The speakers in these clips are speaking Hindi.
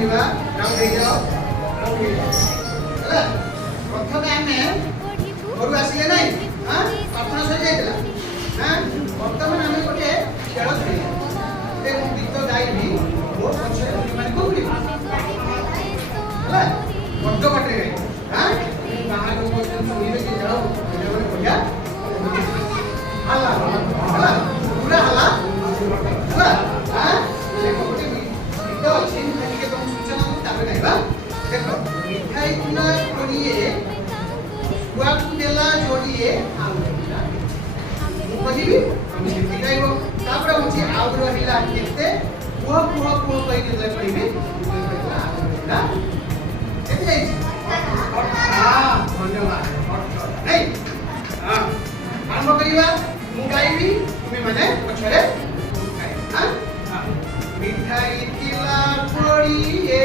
କରିବା ରାଉଣ୍ଡ ହେଇଯାଅ ହେଲା ପ୍ରଥମେ ଆମେ ଘରୁ ଆସିଲେ ନାଇଁ ପ୍ରାର୍ଥନା ସରି ଯାଇଥିଲା ବର୍ତ୍ତମାନ ଆମେ ଗୋଟେ ଖେଳ ଖେଳିବା ମୁଁ ଗୀତ ଗାଇବି ମୋ ପଛରେ ମାନେ କହୁଥିଲି ହେଲା ବଡ ବାଟରେ ଗାଇବି ବାହାର ଲୋକ ଶୁଣିବେ କି ଯାଅ ବଢିଆ ହେଲା ହେଲା ପୁରା ହେଲା ହେଲା ଗୋଟେ ଗୀତ ଅଛି ଟିକେ ତମ ସୂଚନା ତାପରେ ଗାଇବା ଦେଖ ମିଠାଇ କୁଣ୍ଡା କୋଡ଼ିଏ ଛୁଆକୁ ଦେଲା ଯୋଡ଼ିଏ ମୁଁ କହିବି ସେମିତି ଗାଇବ ତାପରେ ହଉଛି ଆଉ ରହିଲା କେତେ କୁହ କୁହ କୁହ କହିକି କହିବି କେତେ ଯାଇଛି ଧନ୍ୟବାଦ ଆରମ୍ଭ କରିବା ମୁଁ ଗାଇବି ତୁମେ ମାନେ ପଛରେ ମିଠାଇ ଥିଲା କୋଡ଼ିଏ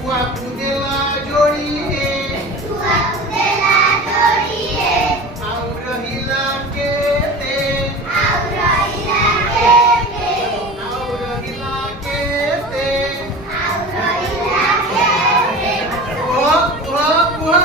ଛୁଆକୁ ଦେଲା ଯୋଡ଼ିଏ ଆଉ ରହିଲା କେତେ ଆଉ ରହିଲା କେତେ କୁହ କୁହ କୁହ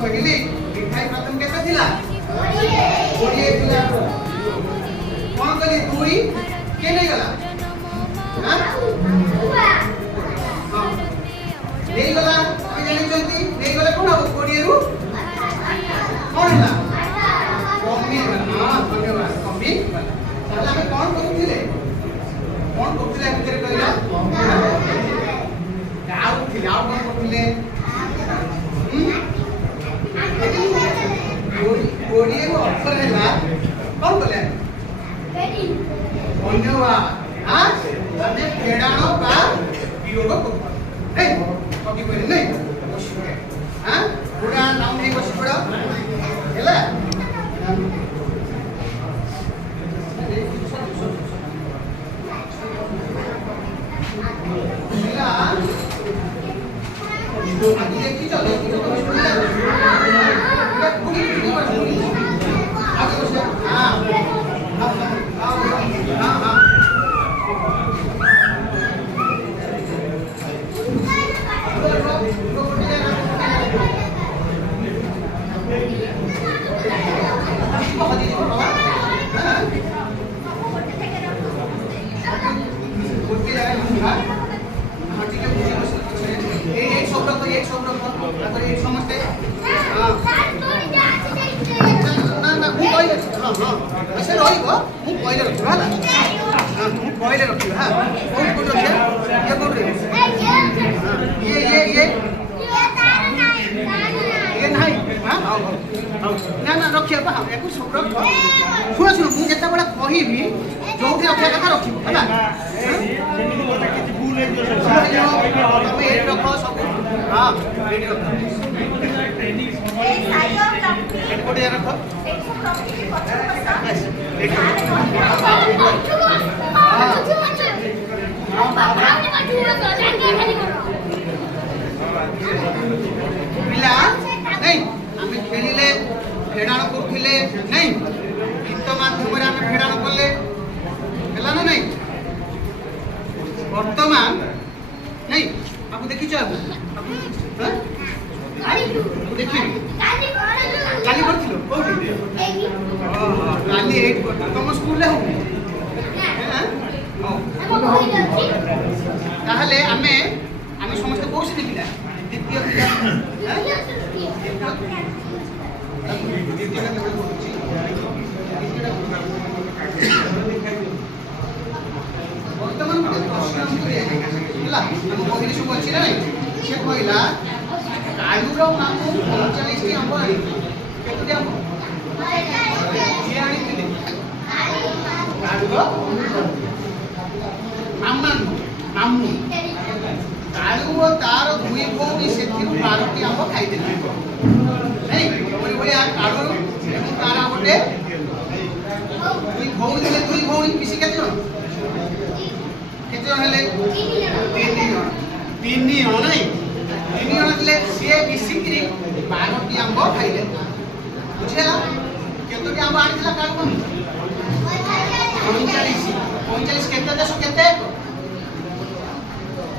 କହିଲି ମିଠାଇ ପ୍ରଥମ କେତେ ଥିଲା 20 ଥିଲା କଣ କଲି 2 କେ ନେଇ ଗଲା ନେଇ ଗଲା ଆମେ ଜାଣିଛନ୍ତି ନେଇ ଗଲେ କଣ ହବ 20 ରୁ କଣ ହେଲା କମି ଗଲା ଧନ୍ୟବାଦ କମି ଗଲା ତାହେଲେ ଆମେ କଣ କରୁଥିଲେ ଭିତରେ କହିଲା ଆଉ ଥିଲା ଆଉ କଣ କରୁଥିଲେ कोडिए को अक्षर है ना कौन बोले धन्यवाद हाँ अने खेड़ानो का वियोग को नहीं कभी बोले नहीं हाँ पूरा नाम नहीं बस पड़ा हेला आगे देखी चलो हाँ ना ना रखिए सब रख शुण शुण मुझे कहबी जो रखा कथा रख रख सब हाँ पिला नहीं आम खेलिले फेड़ाण करुले नहीं गीत माध्यम आम फेड़ाण कले है ना नहीं वर्तमान नहीं आपको देखी देखी काली करथिलो कोठी काली 8 कर तुम स्कूल ले ताहले आमे आमे समस्त कोर्स देखिला द्वितीय वर्तमान प्रश्न हम कहली सब अच्छी ना से कहला कालुर मामू 39 टी आंब आनी केतोटी आंब जी आनी थिले कालुर मामा मामू कालु तार दुई भौणी से 12 टी आंब खाई देले नहीं बोली बोली आ कालु एवं तारा गोटे दुई भौणी मिसी केते जण हेले 3 जण नहीं 3 जण थे सी मिसिकी 12 टी आंब खाइले बुझेला केतोटी आंब आनिला कालु 39 केते दस केते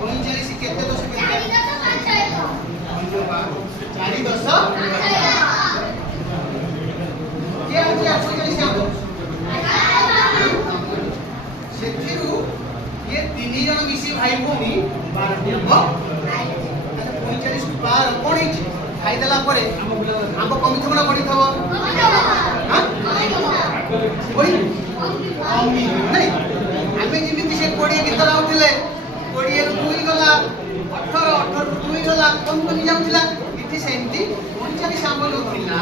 39 केते दस केते 4 10 के आंब 39 आंब सेथिरु ये 3 जण मिसी भाई भौणी 12 टी आंब 45 12 कोणी खाई देला परे आंब कमी थबना बढी थबो हां कोई कमी नहीं आमे जिमिति से 20 गीत राउथिले 20 रु 2 गला 18 रु 2 गला कम कमी जाउथिला इति सेंती 39 आंब लोथिला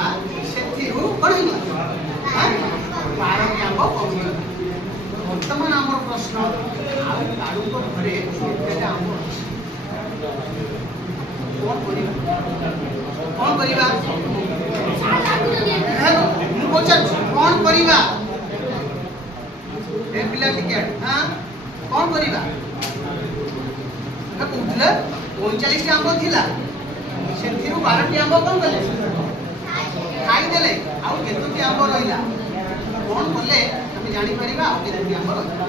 सेथिरु कोणी हां 12 टी आंब कमी वर्तमान आम प्रश्न आउ कालु को घरे केते आंब कौन करिबा हेलो मु पचार कौन करिबा ए पिला टिकेट हां कौन करिबा ना कहले 39 टी आंब थिला सेथिरु 12 टी आंब कोन कले खाई देले आउ केतोटी आंब रहिला कौन कले हम जानि परिबा आउ केतोटी आंब रहिला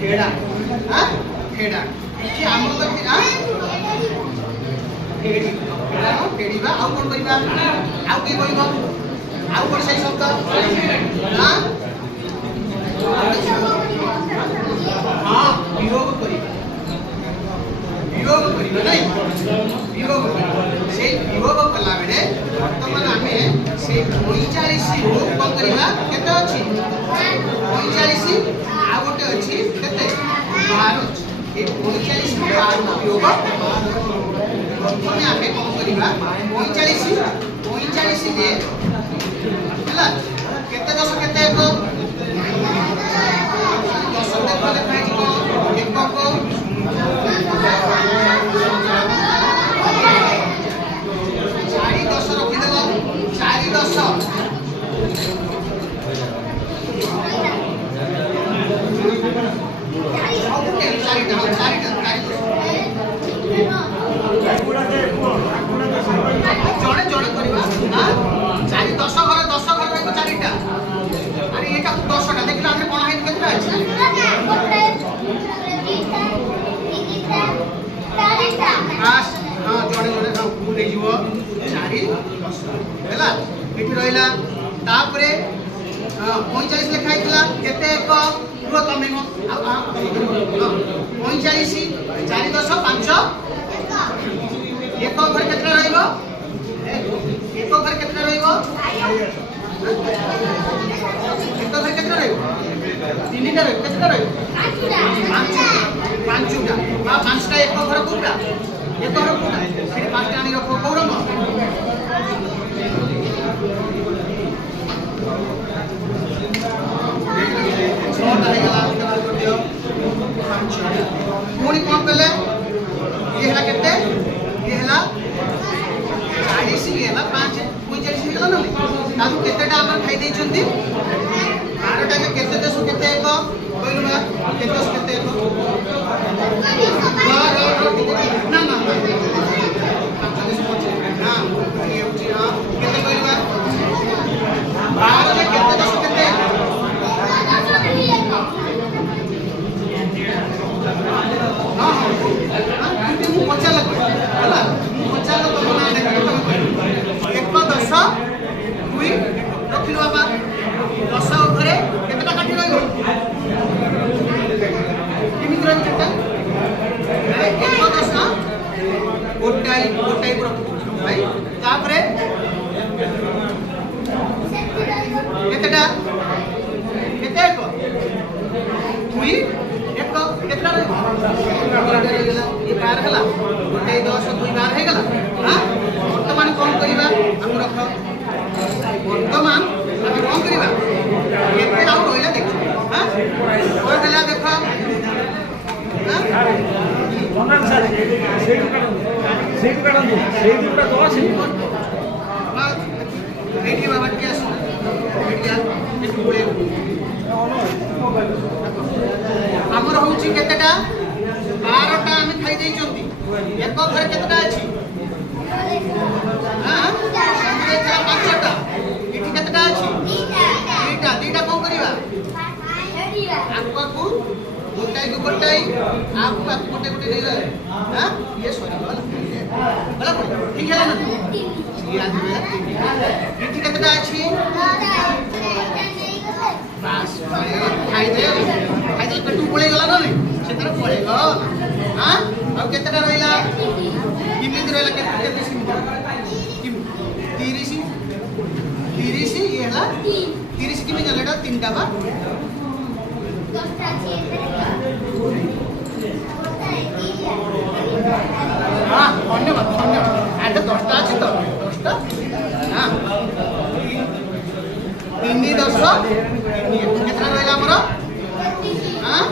खेड़ा हां खेड़ा कि आंब करती हां खेड़ी खेड़ा नो खेड़ीबा आउ कोन करिबा आउ की करिबा आउ कोन सही शब्द हां हां वियोग करिबा नहीं वियोग से वियोग कला बेले वर्तमान आमे से 45 रु कोन करिबा केते अछि 45 आ गोटे अछि केते 12 ए 45 रु 12 वियोग प्रथमे आमे कोन करिबा 45 दे हला केते 10 केते 1 10 देखले खाइ को एक को चारि 10 रखिदेल 4 10 जड़े जड़े करवा 4 10 घर 10 घर रही 4टा अरे एटा 10टा देखला हमरे कोन हाइट केतना अछि ହେଲା ଏଠି ରହିଲା ତାପରେ 45 ଲେଖା ହେଇଥିଲା କେତେ ଏକ ରୁହ ତମେ 45 4 10 5 ଏକ ଘରେ କେତେ ରହିବ ଏକ ଘରେ କେତେ ରହିବ ଏକ ଘରେ କେତେ ରହିବ ତିନିଟା ରହିବ କେତେଟା ରହିବ ପାଞ୍ଚଟା ବା ପାଞ୍ଚଟା ଏକ ଘର କୋଉଟା ଏକ ଘର କୋଉଟା ସେଠି ପାଞ୍ଚଟା ଆଣି ରଖ କୋଉ ରଙ୍ଗ पुणी कौन कले ये है केते ये है 40 ये है 5 45 हे गला ना ताकू केतेटा अपन खाई देइ छंती आरटा के केते देसु केते एक कहलु बा केते देसु केते एक ना ना ना ना ये उची हां केते कहलु बा 12 के केते देसु केते पचार लग पचार तुम ना देख एक 10 दुई रखिल बाबा 10 उपरे केतेटा काटी रहिबो किमित रहि केते एक 10 गोटाई गोटाई पर भाई तापरे केतेटा केते एक दुई एक केतेटा रहिबो ये बार हला गोटे 10 2 बार हे गला हां वर्तमान कोन करिबा हम रख वर्तमान हम कोन करिबा केते आउ होइला देख हां कोन हला देख हां कोन सर सेट काढून तो असे एठी बाबा के आस एठी आ एक पुळे हमर होउची केतेटा 12टा हम खाई देइ चंती एक घर केतेटा अछि हां हमरे चला 5टा एठी केतेटा अछि दीटा कोन करिवा आपको गोटाई दु गोटाई आपको गोटे गोटे दे दे हां ये सॉरी बोला ठीक है ना ये आज एठी केतेटा अछि बस खाई दे पेटू पळे गला ना से तरह पळे गला हां अब केतेटा रहिला किमित रहिला केते 30 ये हला 30 किमित जलेटा तीनटा बा 10टा अछि हां धन्यवाद आटे 10टा अछि तो 10टा हां 3 10 केतना रहिला हमर हां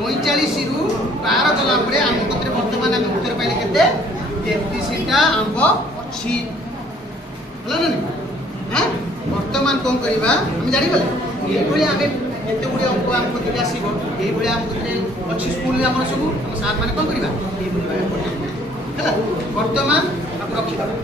45 रु 12 गला परे हम कतरे वर्तमान हम उत्तर पाइले केते 33टा आंब अछि हला न हां वर्तमान कोन करिबा हम जानि गले ए भली हमें एते गुडी अंक हम कते आसीबो ए भली हम कतरे अछि स्कूल रे हमर सब हम साथ माने कोन करिबा ए भली हला वर्तमान हम रखि हला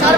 सर